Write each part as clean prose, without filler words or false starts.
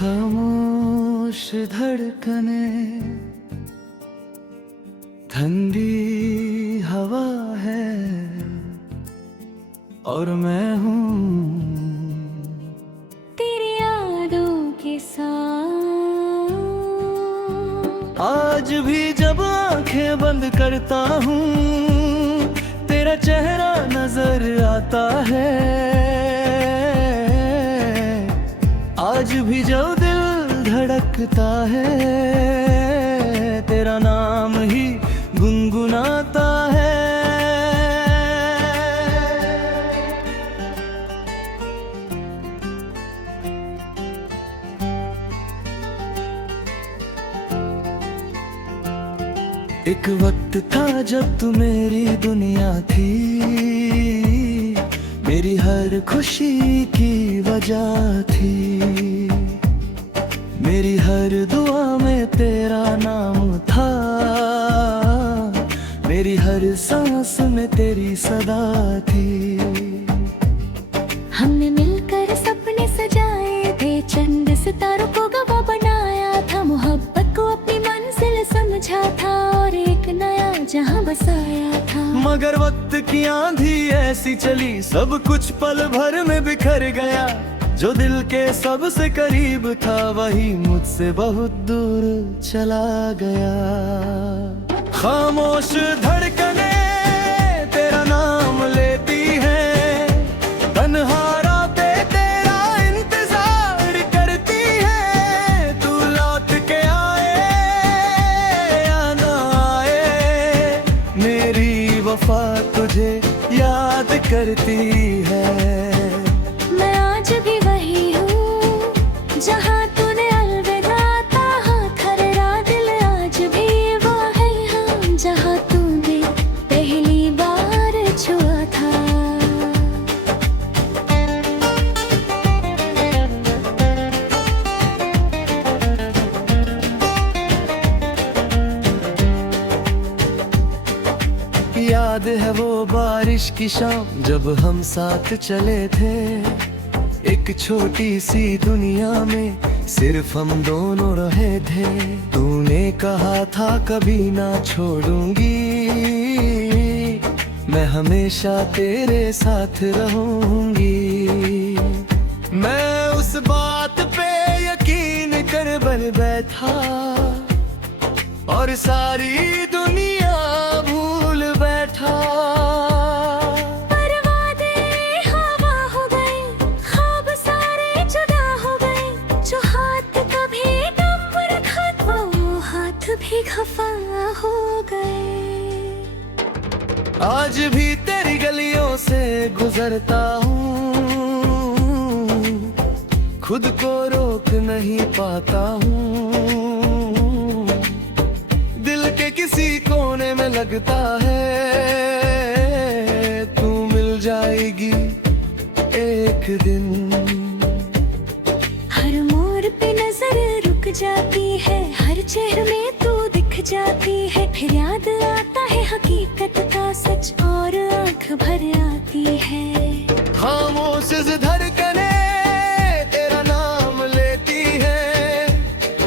खामोश धड़कने, ठंडी हवा है और मैं हूँ तेरी यादों के साथ। आज भी जब आंखें बंद करता हूँ तेरा चेहरा नजर आता है। आज भी जब दिल धड़कता है तेरा नाम ही गुनगुनाता है। एक वक्त था जब तू मेरी दुनिया थी, मेरी हर खुशी की वजह थी। मेरी हर दुआ में तेरा नाम था, मेरी हर सांस में तेरी सदा थी। हमने मिलकर सपने सजाए थे, चंद सितारों को गवाह बनाया था। मोहब्बत को अपनी मंजिल समझा था और एक नया जहां बसाया था। मगर वक्त की आंधी ऐसी चली, सब कुछ पल भर में बिखर गया। जो दिल के सबसे करीब था वही मुझसे बहुत दूर चला गया। खामोश धड़कने तेरा नाम लेती है, तन्हा रातें तेरा इंतजार करती है। तू लौट के आए या ना आए, मेरी वफा तुझे याद करती है। मैं आज भी वही हूँ जहाँ तूने अलविदा कहा था। मेरा दिल आज भी वो है हाँ, जहाँ तूने पहली बार छुआ था। याद है वो बारिश की शाम जब हम साथ चले थे, एक छोटी सी दुनिया में सिर्फ हम दोनों रहे थे। तूने कहा था कभी ना छोड़ूंगी, मैं हमेशा तेरे साथ रहूंगी। मैं उस बात पे यकीन कर बन बैठा और सारी दुनिया भूल बैठा। पर वादे हवा हो गए, ख्वाब सारे जुदा हो गए। जो हाथ कभी दम रखा था वो हाथ भी खफा हो गए। आज भी तेरी गलियों से गुजरता हूँ, खुद को रोक नहीं पाता हूँ। दिल के किसी कोने में लगता है तू मिल जाएगी एक दिन। हर मोड़ पे नजर रुक जाती है, हर चेहरे में तू दिख जाती है। फिर याद आता है हकीकत का सच और आंख भर आती है। खामोश धड़कने तेरा नाम लेती है,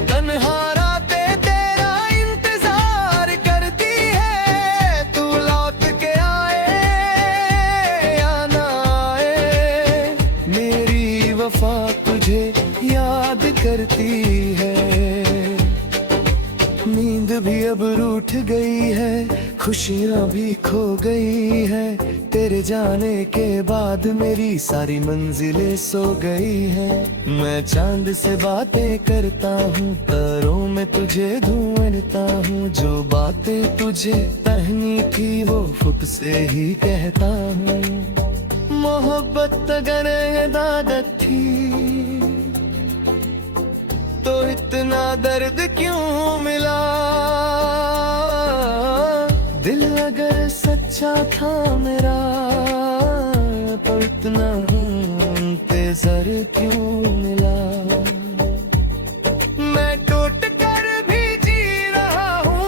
तन्हा रातें तेरा इंतजार करती है। तू लौट के आए या ना आए, मेरी वफा तुझे याद करती है। नींद भी अब रूठ गई है, खुशियाँ भी खो गई है। तेरे जाने के बाद मेरी सारी मंजिलें सो गई हैं। मैं चांद से बातें करता हूँ, तारों में तुझे ढूंढता हूँ। जो बातें तुझे कहनी थी वो खुद से ही कहता हूँ। मोहब्बत अगर इबादत थी तो इतना दर्द क्यों मिला। दिल अगर सच्चा था मेरा तो इतना इंतजार क्यों मिला। मैं टूट कर भी जी रहा हूँ,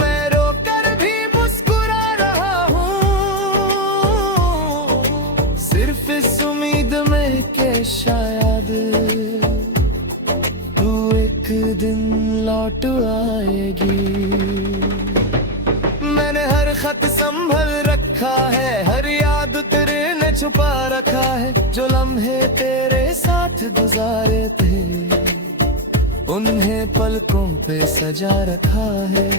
मैं रो कर भी मुस्कुरा रहा हूँ। सिर्फ इस उम्मीद में कि शायद लौट आएगी। मैंने हर खत संभल रखा है, हर याद तेरे ने छुपा रखा है। जो लम्हे तेरे साथ गुजारे थे उन्हें पलकों पे सजा रखा है।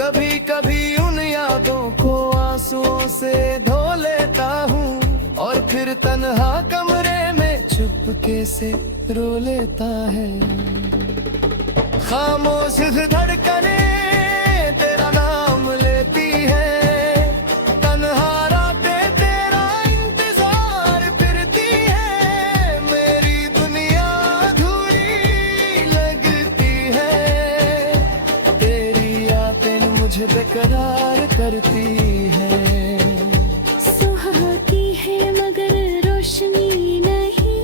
कभी कभी उन यादों को आंसुओं से धो लेता हूँ और फिर तन्हा कमरे में चुपके से रो लेता है। खामोश धड़कने तेरा नाम लेती है, तन्हा रातें तेरा इंतजार करती है। मेरी दुनिया अधूरी लगती है, तेरी यादें मुझे बेकरार करती है। सुहाती है मगर रोशनी नहीं,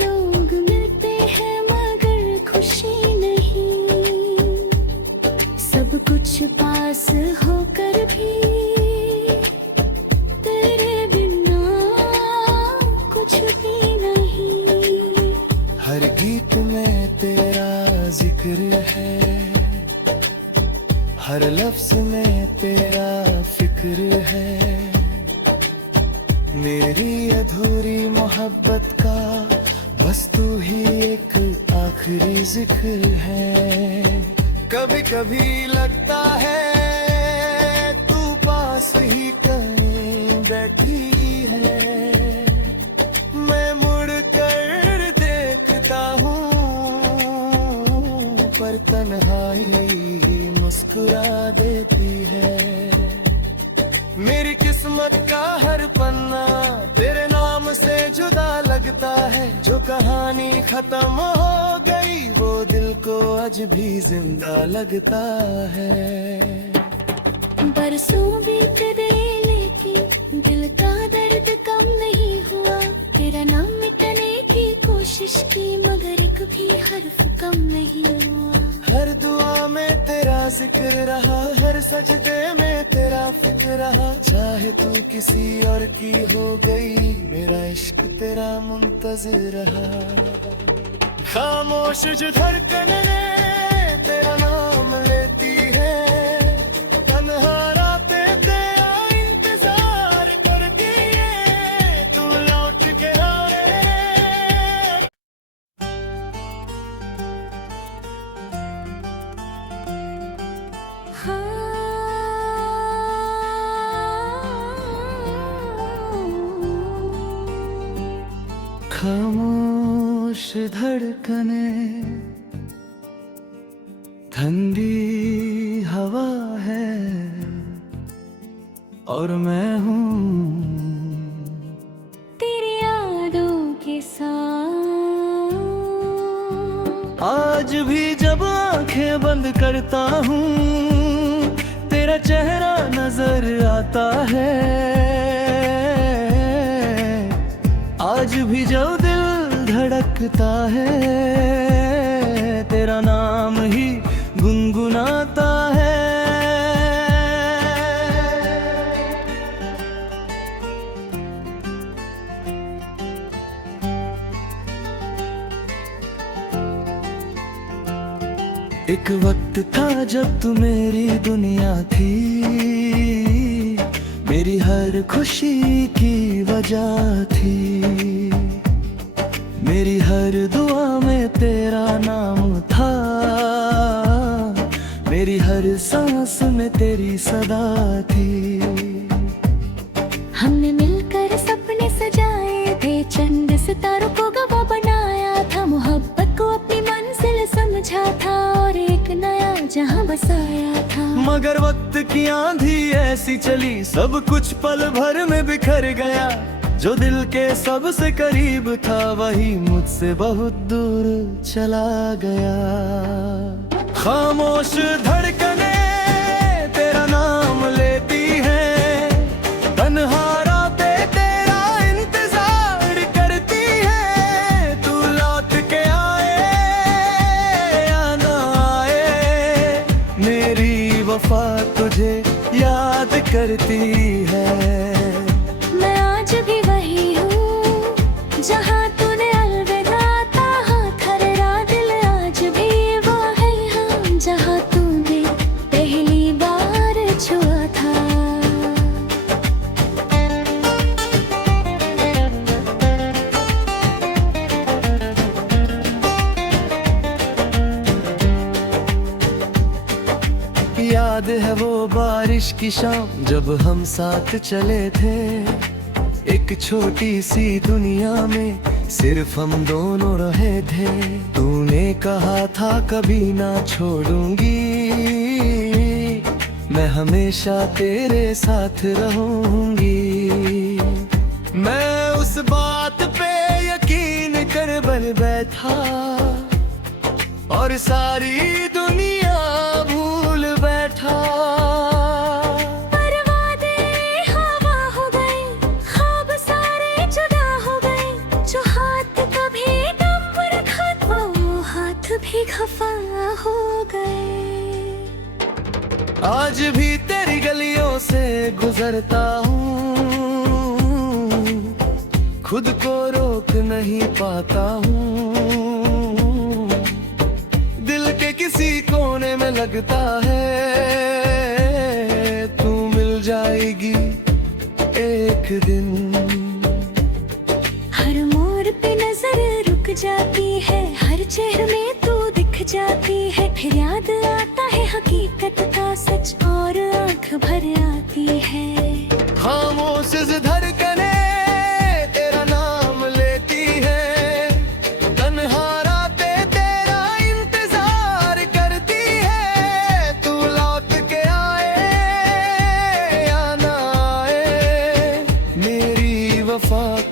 लोग मिलते हैं मगर खुशी नहीं। सब कुछ पास होकर भी तेरे बिना कुछ भी नहीं। हर गीत में तेरा जिक्र है, हर लफ्ज में तेरा फिक्र है। मेरी अधूरी मोहब्बत का बस तू ही एक आखिरी जिक्र है। कभी कभी लगता है तू पास ही कहीं बैठी है, मैं मुड़ कर देखता हूँ पर तन्हाई मुस्कुरा देती है। मेरी किस्मत का हर पन्ना तेरे नाम से जुदा लगता है। जो कहानी खत्म हो गई वो दिल को आज भी जिंदा लगता है। बरसों बीत गए लेकिन दिल का दर्द कम नहीं हुआ। तेरा नाम मिटाने की कोशिश की मगर एक भी हर्फ कम नहीं हुआ। हर दुआ में तेरा जिक्र रहा, हर सजदे में तेरा फिक्र रहा। चाहे तू किसी और की हो गई, मेरा इश्क तेरा मुंतजिर रहा। खामोश जो धड़कने तेरा नाम लेती है, तन्हा रातें तेरा इंतजार करती है। तू लौट के आए। खामोश धड़कने, ठंडी हवा है और मैं हूँ तेरी यादों के साथ। आज भी जब आंखें बंद करता हूँ तेरा चेहरा नजर आता है। आज भी जब दिल धड़कता है तेरा नाम ही गुनगुनाता है। एक वक्त था जब तू मेरी दुनिया थी, मेरी हर खुशी की वजह थी। मेरी हर दुआ में तेरा नाम था, मेरी हर सांस में तेरी सदा थी। हमने मिलकर सपने सजाए थे, चंद सितारों को गवाह बनाया था। मोहब्बत को अपनी मंजिल समझा था और एक नया जहां बसाया था। मगर वक्त की आंधी ऐसी चली, सब कुछ पल भर में बिखर गया। जो दिल के सबसे करीब था वही मुझसे बहुत दूर चला गया। खामोश धड़कने तेरा नाम लेती है, तन्हा रातें तेरा इंतजार करती है। तू लौट के आए या ना आए, मेरी वफा तुझे याद करती है। मैं आज भी वही हूँ जहाँ तूने अलविदा कहा था। दिल आज भी याद है वो बारिश की शाम जब हम साथ चले थे, एक छोटी सी दुनिया में सिर्फ हम दोनों रहे थे। तूने कहा था कभी ना छोड़ूंगी, मैं हमेशा तेरे साथ रहूंगी। मैं उस बात पे यकीन कर बन बैठा और सारी दुनिया भूल बैठा। पर वादे हवा हो गए, ख्वाब सारे जुदा हो गए, जो हाथ कभी दम रखा था वो हाथ भी खफा हो गए। आज भी तेरी गलियों से गुजरता हूँ, खुद को रोक नहीं पाता हूँ। किसी कोने में लगता है तू मिल जाएगी एक दिन। हर मोड़ पे नजर रुक जाती है, हर चेहरे में तू दिख जाती है। फिर याद आता है हकीकत का सच और आंख भर आती है। खामोश धड़कने तेरा नाम लेती है, तन्हा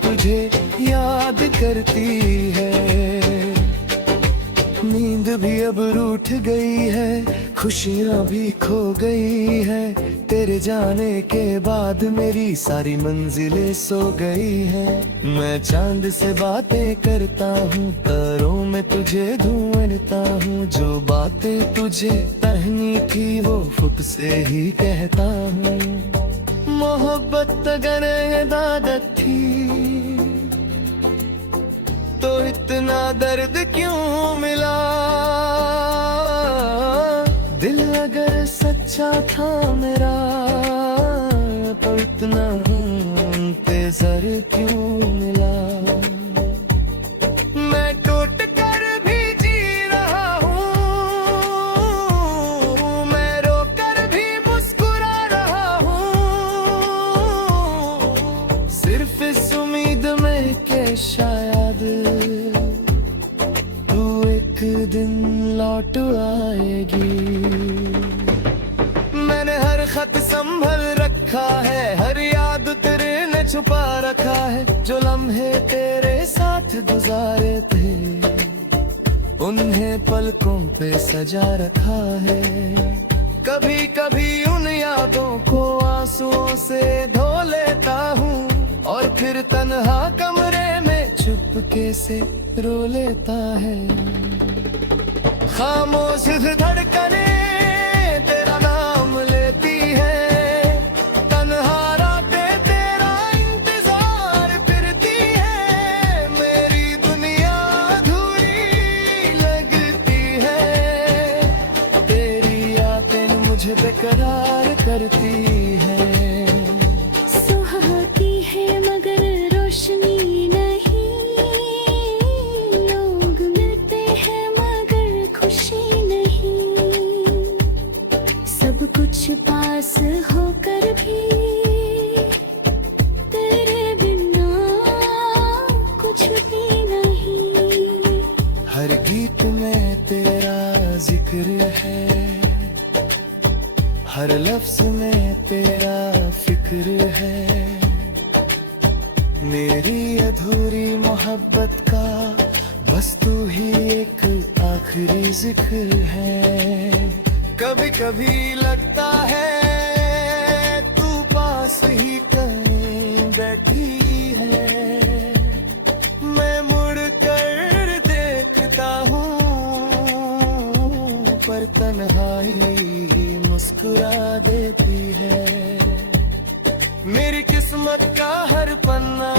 तुझे याद करती है। नींद भी अब रूठ गई है, खुशियां भी खो गई है। तेरे जाने के बाद मेरी सारी मंजिलें सो गई हैं। मैं चांद से बातें करता हूँ, तारों में तुझे ढूंढता हूँ। जो बातें तुझे कहनी थी वो खुद से ही कहता हूँ। मोहब्बत अगर इबादत थी तो इतना दर्द क्यों मिला। दिल अगर सच्चा था मेरा तो इतना इंतजार क्यों मिला। मैं टूट कर भी जी रहा हूँ, मैं रो कर भी मुस्कुरा रहा हूँ, सिर्फ इस उम्मीद में के शायद तू एक दिन लौट आएगी। मैंने हर खत संभल रखा है, हर याद तेरे ने छुपा रखा है। जो लम्हे तेरे साथ गुजारे थे उन्हें पलकों पे सजा रखा है। कभी कभी उन यादों को आंसुओं से धो लेता हूँ और फिर तन्हा कमरे में चुपके से रो लेता है। खामोश धड़कने तेरा नाम लेती है, तन्हा रातें तेरा इंतजार करती है। मेरी दुनिया अधूरी लगती है, तेरी यादें मुझे बेकरार करती है। सुहाती है मगर रोशनी नहीं, लोग मिलते हैं मगर खुशी नहीं। सब कुछ पास होकर भी तेरे बिना कुछ भी नहीं। हर गीत में तेरा जिक्र है, हर लफ्ज में तेरा फिक्र है। मेरी अधूरी मोहब्बत का बस तू ही एक आखिरी जिक्र है। कभी कभी लगता है तू पास ही कहीं बैठी है। मैं मुड़ कर देखता हूँ पर तन्हाई मुस्कुरा देती है। मेरी किस्मत का हर पन्ना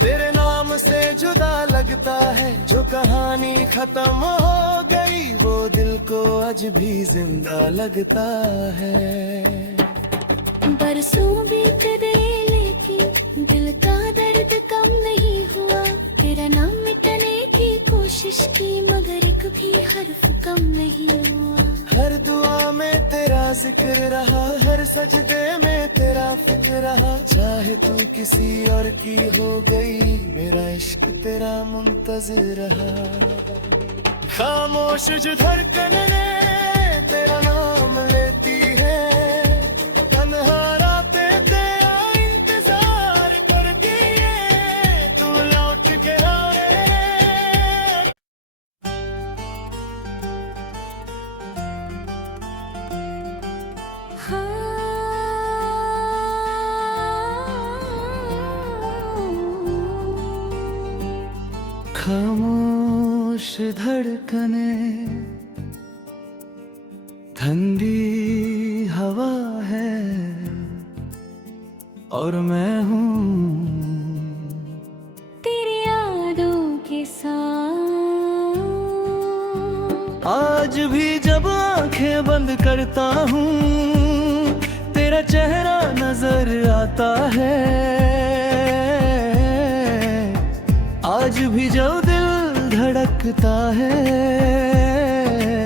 तेरे नाम से जुदा लगता है। जो कहानी खत्म हो गई वो दिल को आज भी जिंदा लगता है। बरसों बीत गए लेकिन दिल का दर्द कम नहीं हुआ। तेरा नाम मिटने की कोशिश की मगर एक भी हर्फ कम नहीं हुआ। हर दुआ में तेरा जिक्र रहा, हर सजदे में तेरा फिक्र रहा। चाहे तू किसी और की हो गई, मेरा इश्क तेरा मुंतजिर रहा। खामोश जो धड़कने तेरा नाम लेती है, तन्हा रातें तेरा इंतजार करती है, तू लौट के आए। खामोश धड़कने, ठंडी हवा है और मैं हूँ तेरी यादों के साथ। आज भी जब आंखें बंद करता हूँ, तेरा चेहरा नजर आता है। आज भी जब दिल धड़कता है,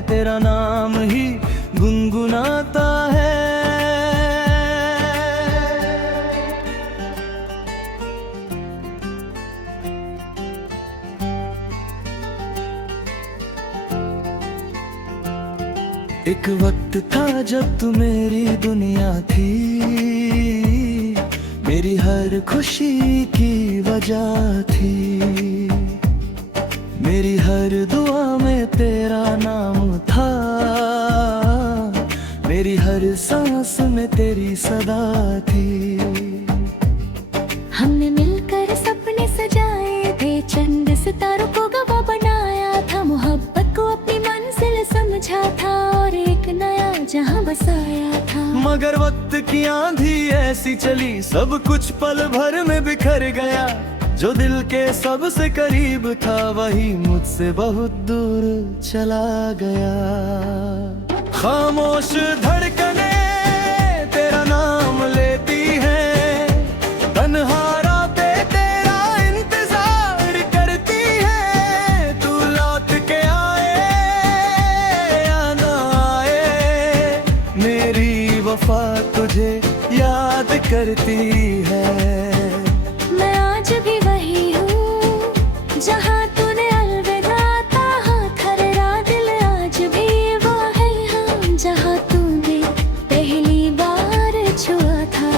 तेरा नाम ही गुनगुनाता है। एक वक्त था जब तू मेरी दुनिया थी, मेरी हर खुशी की वजह थी। मेरी हर दुआ में तेरा नाम था, मेरी हर सांस में तेरी सदा थी। हमने मिलकर सपने सजाए थे, चंद सितारों को गवाह बनाया था। मोहब्बत को अपनी मंजिल समझा था और एक नया जहां बसाया था। मगर वक्त की आंधी ऐसी चली, सब कुछ पल भर में बिखर गया। जो दिल के सबसे करीब था, वही मुझसे बहुत दूर चला गया। खामोश धड़कने तेरा नाम लेती है, तन्हा रातें तेरा इंतजार करती है, तू लौट के आए या ना आए, मेरी वफा तुझे याद करती है। मैं आज भी वही हूँ जहाँ तूने अलविदा कहा था। मेरा दिल आज भी वो है हाँ, जहाँ तूने पहली बार छुआ था।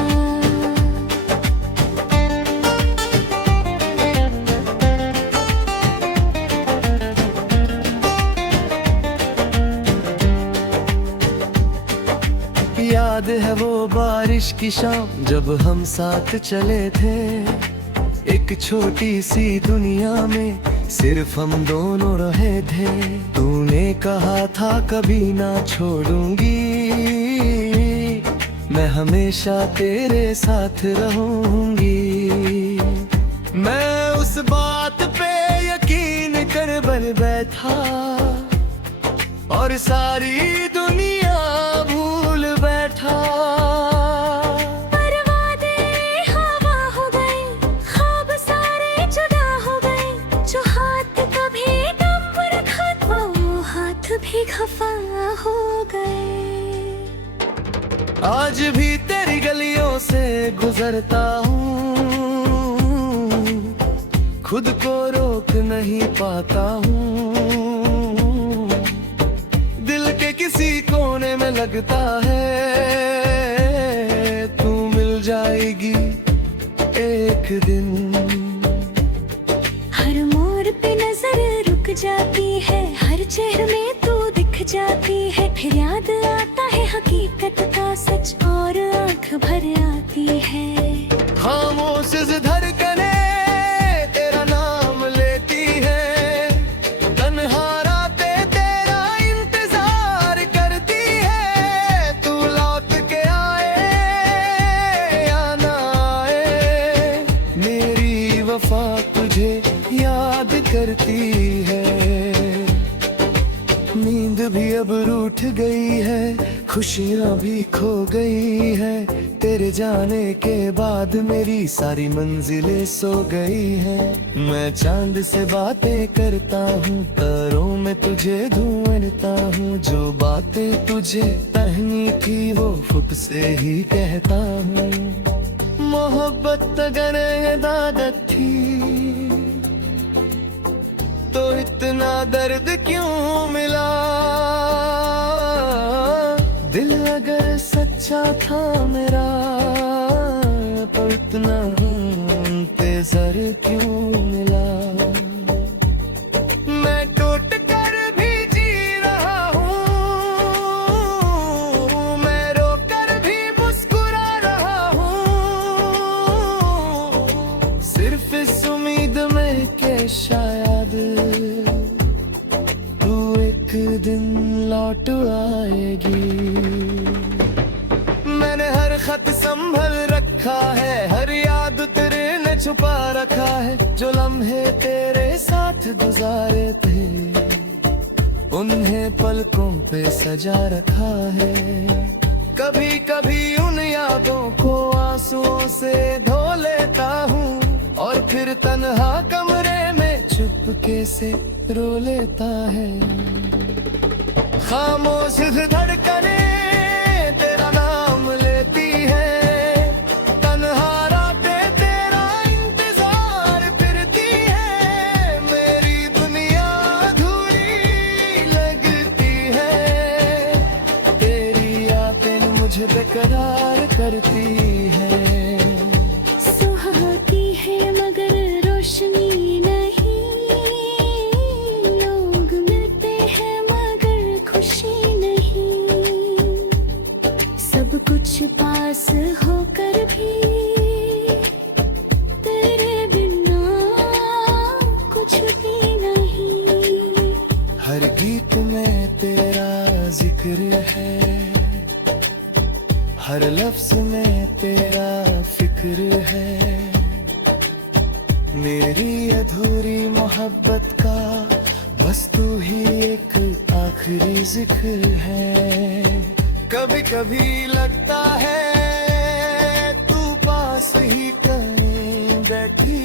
याद है वो बारिश की शाम जब हम साथ चले थे, एक छोटी सी दुनिया में सिर्फ हम दोनों रहे थे। तूने कहा था कभी ना छोड़ूंगी, मैं हमेशा तेरे साथ रहूंगी। मैं उस बात पे यकीन कर बन बैठा और सारी दुनिया भूल बैठा। पर वादे हवा हो गए, ख्वाब सारे जुदा हो गए। जो हाथ कभी दम रखा था, वो हाथ भी खफा हो गए। आज भी तेरी गलियों से गुजरता हूँ, खुद को रोक नहीं पाता हूँ। दिल के किसी कोने में लगता है, तू मिल जाएगी एक दिन। हर मोड़ पे नजर रुक जाती है, हर चेहरे में तू दिख जाती है। फिर याद आता है हकीकत का सच और आंख भर आती है। खामोश धड़कने तेरा नाम लेती है, तन्हा रातें तेरा इंतजार करती है, तू लौट के आए या ना आए, मेरी वफा तुझे याद करती है। नींद भी अब रूठ गई है, खुशियाँ भी खो गई है। तेरे जाने के बाद मेरी सारी मंजिलें सो गई हैं। मैं चांद से बातें करता हूँ, तारों में तुझे धुएं गिनता हूँ, जो बातें तुझे कहनी थी वो फुट से ही कहता हूँ। मोहब्बत अगर इबादत थी तो इतना दर्द क्यों मिला। दिल अगर सच्चा था मेरा तो इतना इंतजार क्यों मिला। मैं टूट कर भी जी रहा हूँ, मैं रो कर भी मुस्कुरा रहा हूँ, सिर्फ इस उम्मीद में कि शायद तू एक दिन लौट आएगी। मैंने हर खत संभल रखा है, हर याद तेरे ने छुपा रखा है। जो लम्हे तेरे साथ गुजारे थे उन्हें पलकों पे सजा रखा है। कभी कभी उन यादों को आंसुओं से धो लेता हूँ और फिर तन्हा कमरे में चुपके से रो लेता है। खामोश धड़कने तेरा नाम लेती है, तन्हा रातें तेरा इंतजार फिरती है। मेरी दुनिया अधूरी लगती है, तेरी यादें मुझे बेकरार करती है। सुहाती है मगर रोशनी नहीं, लोग मिलते हैं मगर खुशी नहीं। सब कुछ पास होकर भी तेरे बिना कुछ भी नहीं। हर गीत में तेरा जिक्र है, हर लफ्ज में तेरा फिक्र है। मेरी अधूरी मोहब्बत का बस तू ही एक आखिरी जिक्र है। कभी कभी लगता है तू पास ही कहीं बैठी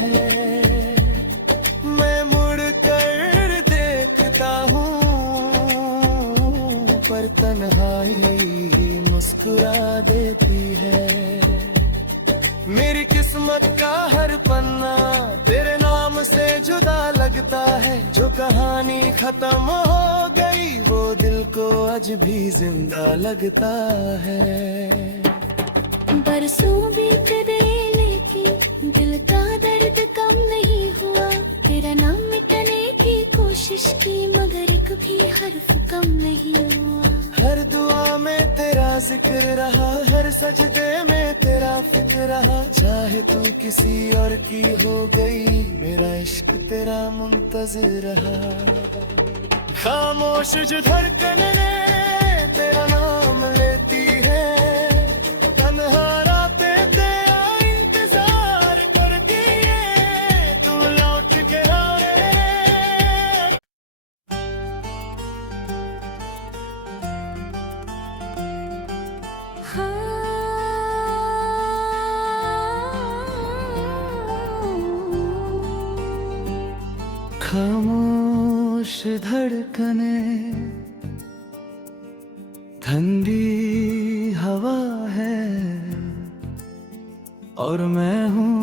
है, मैं मुड़ कर देखता हूँ पर तन्हाई मुस्कुरा देती है। मेरी किस्मत का हर पन्ना तेरे नाम से जुदा लगता है। जो कहानी खत्म हो गई वो दिल को आज भी जिंदा लगता है। बरसों बीत गए लेकिन दिल का दर्द कम नहीं हुआ। तेरा नाम मिटाने की कोशिश की मगर एक भी हर्फ कम नहीं हुआ। हर दुआ में तेरा जिक्र रहा, हर सजदे में तेरा फिक्र रहा। चाहे तू किसी और की हो गई, मेरा इश्क तेरा मुंतजिर रहा। खामोश जो धड़कने तेरा नाम लेती है, तन्हा रातें तेरा इंतजार करती है। तू लौट के आ रे। खामोश धड़कने, ठंडी हवा है और मैं हूँ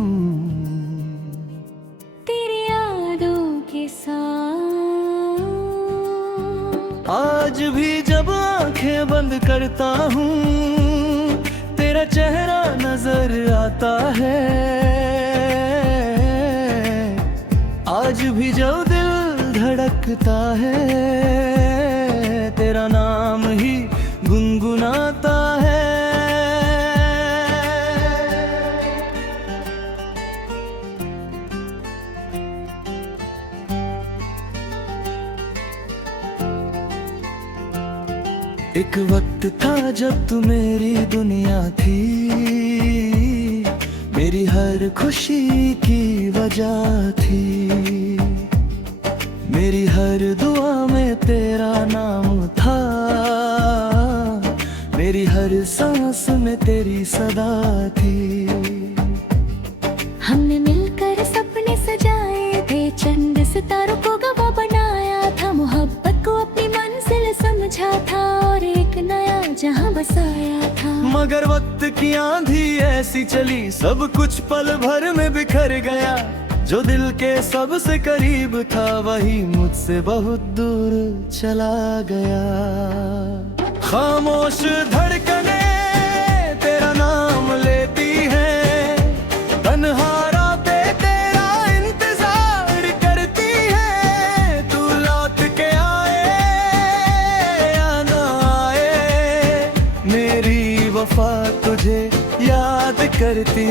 तेरी यादों के साथ। आज भी जब आंखें बंद करता हूँ तेरा चेहरा नजर आता है। आज भी जब दिल धड़कता है तेरा नाम ही गुनगुनाता है। एक वक्त था जब तू मेरी दुनिया थी, मेरी हर खुशी की वजह थी। मेरी हर दुआ में तेरा नाम था, मेरी हर सांस में तेरी सदा थी। हमने मिलकर सपने सजाए थे, चंद सितारों को गवाह बनाया था। मोहब्बत को अपनी बसाया था। मगर वक्त की आंधी ऐसी चली, सब कुछ पल भर में बिखर गया। जो दिल के सबसे करीब था वही मुझसे बहुत दूर चला गया। खामोश धड़कने तेरा नाम लेती है, तन्हा रातें तेरा इंतजार करती है। तू लौट के आए या ना आए, मेरी वफा तुझे याद करती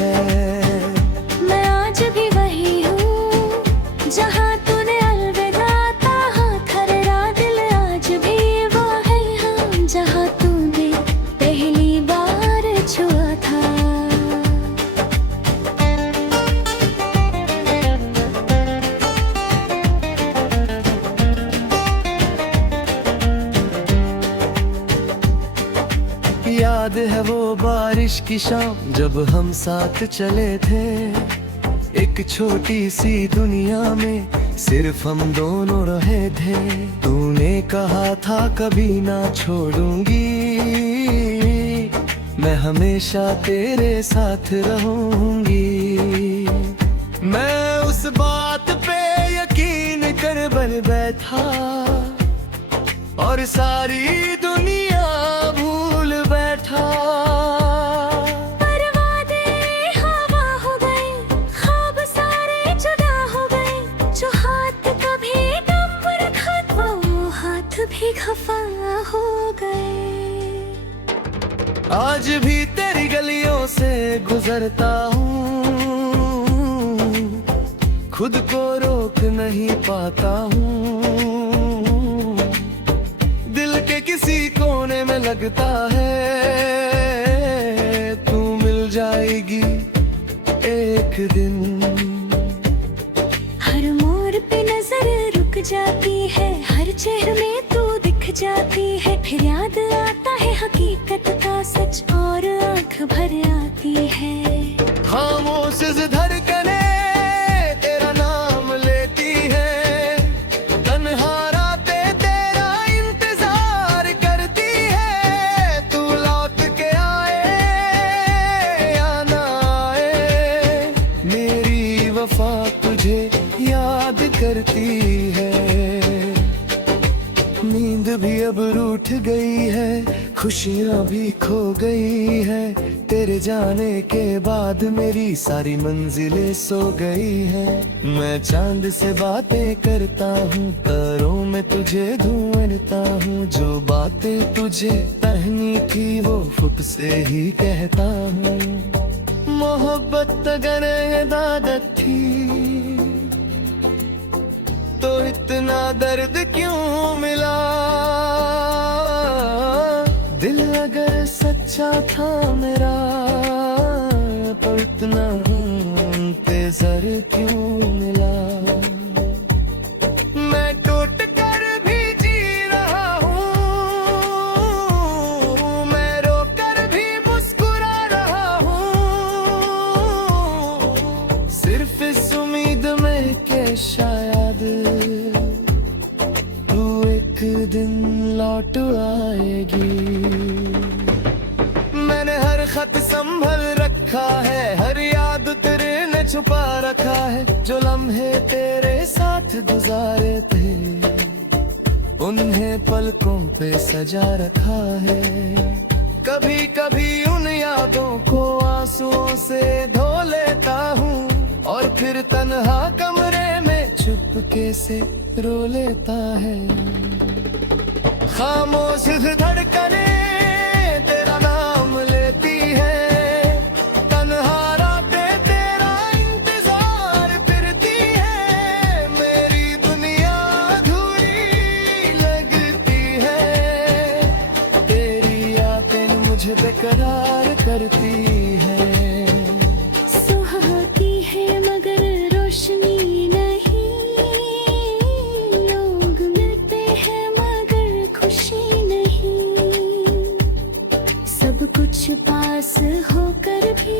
है। मैं आज भी वही हूँ जहाँ तूने अलविदा कहा था। मेरा दिल आज भी वो है हाँ, जहाँ तूने पहली बार छुआ था। याद है वो बारिश की शाम जब हम साथ चले थे, एक छोटी सी दुनिया में सिर्फ हम दोनों रहे थे। तूने कहा था कभी ना छोड़ूंगी, मैं हमेशा तेरे साथ रहूंगी। मैं उस बात पे यकीन कर बन बैठा और सारी दुनिया भूल बैठा। पर वादे हवा हो गए, ख्वाब सारे जुदा हो गए। जो हाथ कभी दम रखा था वो हाथ भी खफा हो गए। आज भी तेरी गलियों से गुजरता हूँ, खुद को रोक नहीं पाता हूँ। दिल के किसी कोने में लगता है तू मिल जाएगी एक दिन। हर मोड़ पे नजर रुक जाती है, हर चेहरे में तू दिख जाती है। फिर याद आता है हकीकत का सच और आंख भर आती है। खामोश धड़कने तेरा नाम लेती है, तन्हा रातें तेरा इंतजार करती है। तू लौट के आए या ना आए, मेरी वफा तुझे याद करती है। नींद भी अब रूठ गई है, खुशियाँ भी खो गई है। तेरे जाने के बाद मेरी सारी मंजिलें सो गई हैं। मैं चांद से बातें करता हूँ, तारों में तुझे ढूंढता हूँ। जो बातें तुझे कहनी थी वो खुद से ही कहता हूँ। मोहब्बत अगर इबादत थी तो इतना दर्द क्यों मिला। दिल अगर सच्चा था मेरा तो इतना इंतजार क्यों मिला। मैं टूट कर भी जी रहा हूँ, मैं रो कर भी मुस्कुरा रहा हूँ। सिर्फ इस उम्मीद में के शायद तू एक दिन लौट आएगी। मैंने हर खत संभल रखा है, हर याद तेरे ने छुपा रखा है। जो लम्हे तेरे साथ गुजारे थे उन्हें पलकों पे सजा रखा है। कभी कभी उन यादों को आंसुओं से धो लेता हूँ और फिर तन्हा कमरे में चुपके से रो लेता है। खामोश धड़कने तेरा नाम लेती है, तन्हा रातें तेरा इंतजार करती है। मेरी दुनिया अधूरी लगती है, तेरी यादें मुझे बेकरार करती है। सुहाती है मगर रोशनी नहीं, लोग मिलते हैं मगर खुशी नहीं। सब कुछ पास होकर भी